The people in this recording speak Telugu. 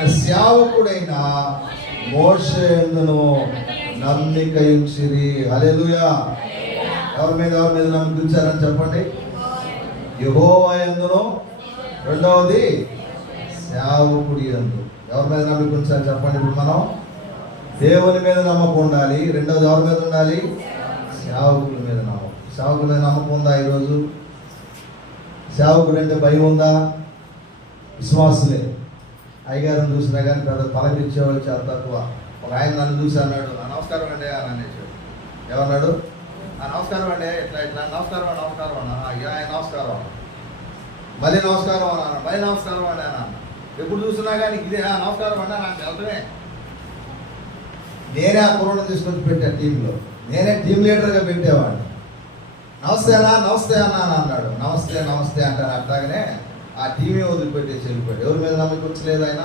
సేవకుడైన మోషే యందును నమ్మిక ఉంచిరి. హల్లెలూయా. ఎవరి మీద నమ్మిక ఉంచారని చెప్పండి. యెహోవా యందును, రెండవది సేవకుడి యందు. ఎవరి మీద నమ్మిక ఉంచారని చెప్పండి. ఇప్పుడు మనం దేవుని మీద నమ్మకం ఉండాలి. రెండవది ఎవరి మీద ఉండాలి? సేవకుల మీద నమ్మకం. సేవకుల మీద నమ్మకం ఉందా? ఈరోజు సేవకుడు అంటే భయం ఉందా? విశ్వాసులే. అయ్యగారిని చూసినా కానీ పెద్ద పలకిచ్చేవాళ్ళు చాలా తక్కువ. ఒక ఆయన నన్ను చూసి అన్నాడు, నమస్కారం అండి అని అనేసాడు. ఏమన్నాడు? నమస్కారం అండి, ఇట్లా ఇట్లా నమస్కారం అండి, నమస్కారం అన్నా. ఆయన నమస్కారం అన్న, మళ్ళీ నమస్కారం అన్నా, మళ్ళీ నమస్కారం అండి అని అన్న. ఎప్పుడు చూసినా కానీ ఇదే నమస్కారం అన్నా. నాకు వెళ్తామే. నేనే ఆ కుర్రోడ్ని తీసుకొచ్చి పెట్టాను టీంలో. నేనే టీం లీడర్గా పెట్టేవాడిని. నమస్తే అన్నా, నమస్తే అన్నా అని అన్నాడు. నమస్తే నమస్తే అంటాను. అట్లాగనే ఆ టీమే వదిలిపెట్టేసి వెళ్ళిపోయాడు. ఎవరి మీద నమ్మకం వచ్చలేదు ఆయన.